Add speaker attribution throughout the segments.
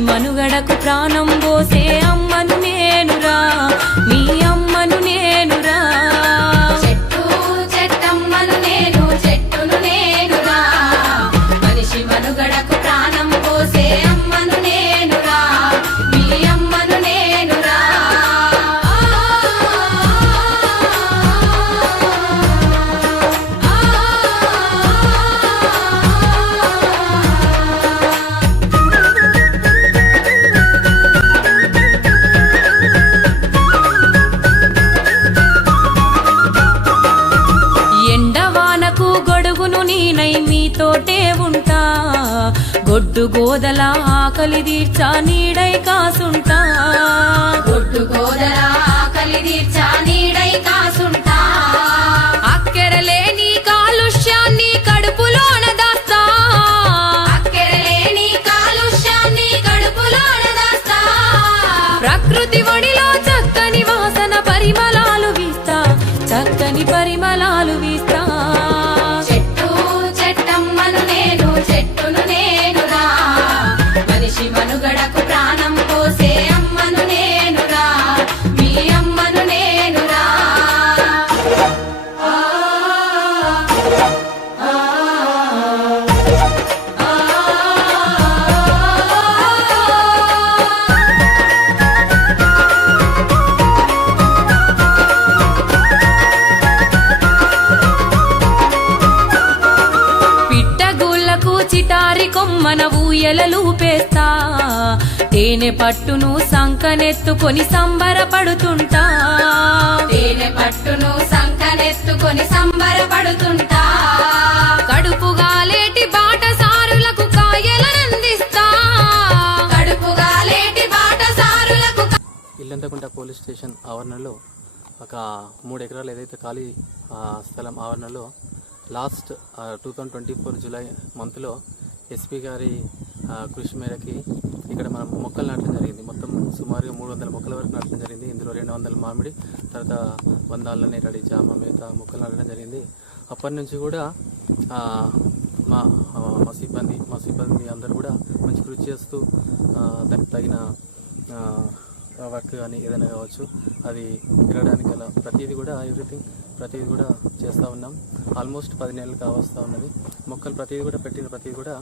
Speaker 1: మనుగడకు నీతోటే ఉంటా. గొడ్డు గోదల ఆకలి తీర్చా నీడై కాసుంటా.
Speaker 2: గొడ్డు గోదర ఆకలి తీర్చా నీడై కాసుంటా.
Speaker 1: అక్కెరలేని కాలుష్యాన్ని కడుపులోన దాస్తా.
Speaker 2: అక్కెరలేని కాలుష్యాన్ని కడుపులోన దాస్తా.
Speaker 1: ప్రకృతి ఒడిలో చక్కని వాసన పరిమళాలు వీస్తా. చక్కని పరిమళాలు వీస్తా. చిటారి కొమ్మన ఊయలలూపేస్తా తేనె పట్టును సంకనెత్తుకొని సంబరపడుతుంటా.
Speaker 2: తేనె పట్టును సంకనెత్తుకొని సంబరపడుతుంటా.
Speaker 1: కడుపుగాలేటి బాటసారులకు కాయలనందిస్తా.
Speaker 2: కడుపుగా లేటి బాటసారులకు
Speaker 3: ఇల్లంతకుంట పోలీస్ స్టేషన్ ఆవరణలో ఒక మూడు ఎకరాలు ఏదైతే ఖాళీ ఆ, స్థలం ఆవరణలో last two thousand twenty four July మంత్లో ఎస్పీ గారి కృషి మేరకి ఇక్కడ మనం మొక్కలు నాటడం జరిగింది. మొత్తం సుమారుగా మూడు వందల మొక్కల వరకు నాటడం జరిగింది. ఇందులో రెండు వందల మామిడి తర్వాత వంద అల్లనే నేరడి జామ మిగతా మొక్కలు నాటడం జరిగింది. అప్పటి నుంచి కూడా మా మా సిబ్బంది మా సిబ్బంది అందరూ కూడా మంచి కృషి చేస్తూ దానికి తగిన వర్క్ కానీ ఏదైనా కావచ్చు అది తిరగడానికి అలా ప్రతిదీ కూడా ఎవ్రీథింగ్ ప్రతిదీ కూడా చేస్తూ ఉన్నాం. ఆల్మోస్ట్ పది నెలలు కావస్తూ ఉన్నది. మొక్కలు ప్రతిదీ కూడా పెట్టిన ప్రతిదీ కూడా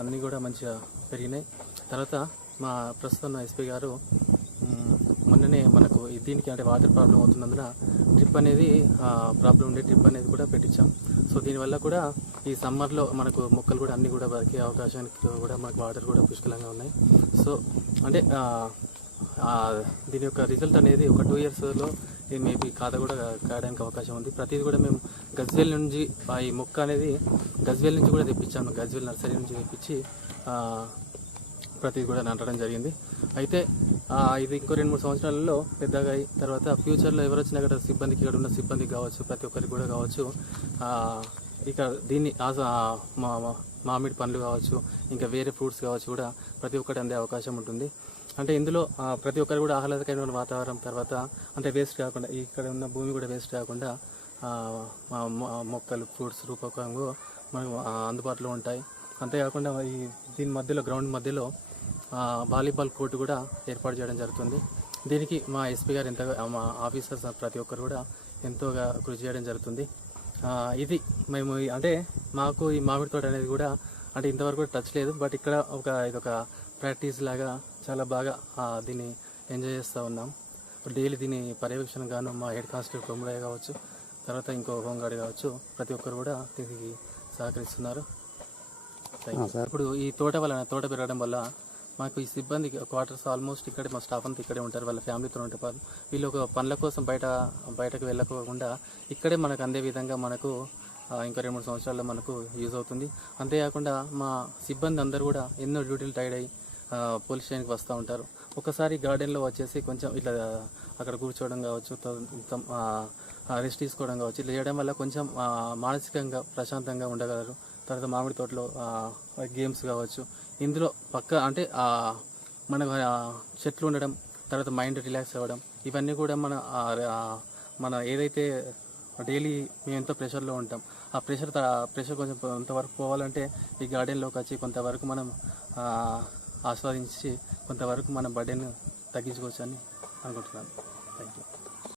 Speaker 3: అన్నీ కూడా మంచిగా పెరిగినాయి. తర్వాత మా ప్రస్తుతం ఎస్పీ గారు మొన్ననే మనకు దీనికి అంటే వాటర్ ప్రాబ్లం అవుతున్నందున డ్రిప్ అనేది ప్రాబ్లం ఉండే డ్రిప్ అనేది కూడా పెట్టించాం. సో దీనివల్ల కూడా ఈ సమ్మర్లో మనకు మొక్కలు కూడా అన్నీ కూడా బతికే అవకాశానికి కూడా మనకు వాటర్ కూడా పుష్కలంగా ఉన్నాయి. సో అంటే దీని యొక్క రిజల్ట్ అనేది ఒక టూ ఇయర్స్లో మేబీ ఖాతా కూడా కాయడానికి అవకాశం ఉంది. ప్రతిదీ కూడా మేము గజ్వేల్ నుంచి ఆ ఈ మొక్క అనేది గజ్వేల్ నుంచి కూడా తెప్పించాము. గజ్వేల్ నర్సరీ నుంచి తెప్పించి ప్రతిది ప్రతిదీ కూడా నాటడం జరిగింది. అయితే ఇది ఇంకో రెండు మూడు సంవత్సరాలలో పెద్దగా అయి తర్వాత ఫ్యూచర్లో ఎవరు వచ్చినా కూడా సిబ్బందికి ఇక్కడ ఉన్న సిబ్బందికి కావచ్చు ప్రతి ఒక్కరికి కూడా కావచ్చు ఇక్కడ ఇక దీన్ని ఆ, మామిడి పండ్లు కావచ్చు ఇంకా వేరే ఫ్రూట్స్ కావచ్చు కూడా ప్రతి ఒక్కటి అందే అవకాశం ఉంటుంది. అంటే ఇందులో ప్రతి ఒక్కరు కూడా ఆహ్లాదకరమైన వాతావరణం తర్వాత అంటే వేస్ట్ కాకుండా ఇక్కడ ఉన్న భూమి కూడా వేస్ట్ కాకుండా మా మొ- మొక్కలు ఫ్రూట్స్ రూపకంగా మనకు అందుబాటులో ఉంటాయి. అంతేకాకుండా ఈ దీని మధ్యలో గ్రౌండ్ మధ్యలో వాలీబాల్ కోర్టు కూడా ఏర్పాటు చేయడం జరుగుతుంది. దీనికి మా ఎస్పీ గారు ఎంతగా మా ఆఫీసర్స్ ప్రతి ఒక్కరు కూడా ఎంతోగా కృషి చేయడం జరుగుతుంది. ఇది మేము అంటే మాకు ఈ మామిడి తోట అనేది కూడా అంటే ఇంతవరకు కూడా టచ్ లేదు బట్ ఇక్కడ ఒక ఇదొక ప్రాక్టీస్ లాగా చాలా బాగా దీన్ని ఎంజాయ్ చేస్తూ ఉన్నాం. డైలీ దీని పర్యవేక్షణ గాను మా హెడ్ కానిస్టేబుల్ కొమ్మడయ్య కావచ్చు తర్వాత ఇంకో హోంగార్డ్ కావచ్చు ప్రతి ఒక్కరు కూడా దీనికి సహకరిస్తున్నారు. ఇప్పుడు ఈ తోట వలన తోట పెరగడం వల్ల మాకు ఈ సిబ్బంది క్వార్టర్స్ ఆల్మోస్ట్ ఇక్కడే మా స్టాఫ్ అంతా ఇక్కడే ఉంటారు వాళ్ళ ఫ్యామిలీతో ఉంటారు వీళ్ళు ఒక పనుల కోసం బయట బయటకు వెళ్ళకోకుండా ఇక్కడే మనకు అందే విధంగా మనకు ఇంకా రెండు మూడు సంవత్సరాల్లో మనకు యూజ్ అవుతుంది. అంతేకాకుండా మా సిబ్బంది అందరూ కూడా ఎన్నో డ్యూటీలు టైడ్ అయ్యి పోలీస్ స్టేషన్కి వస్తూ ఉంటారు. ఒకసారి గార్డెన్లో వచ్చేసి కొంచెం ఇట్లా అక్కడ కూర్చోవడం కావచ్చు రెస్ట్ తీసుకోవడం కావచ్చు ఇట్లా చేయడం వల్ల కొంచెం మానసికంగా ప్రశాంతంగా ఉండగలరు. తర్వాత మామిడి తోటలో గేమ్స్ కావచ్చు. ఇందులో పక్క అంటే మన చెట్లు ఉండడం తర్వాత మైండ్ రిలాక్స్ అవ్వడం ఇవన్నీ కూడా మన మన ఏదైతే డైలీ మేము ఎంతో ప్రెషర్లో ఉంటాం ఆ ప్రెషర్ ప్రెషర్ కొంచెం కొంతవరకు పోవాలంటే ఈ గార్డెన్లోకి వచ్చి కొంతవరకు మనం ఆస్వాదించి కొంతవరకు మన బర్డెన్ తగ్గించుకోవచ్చు అని అనుకుంటున్నాను. Thank you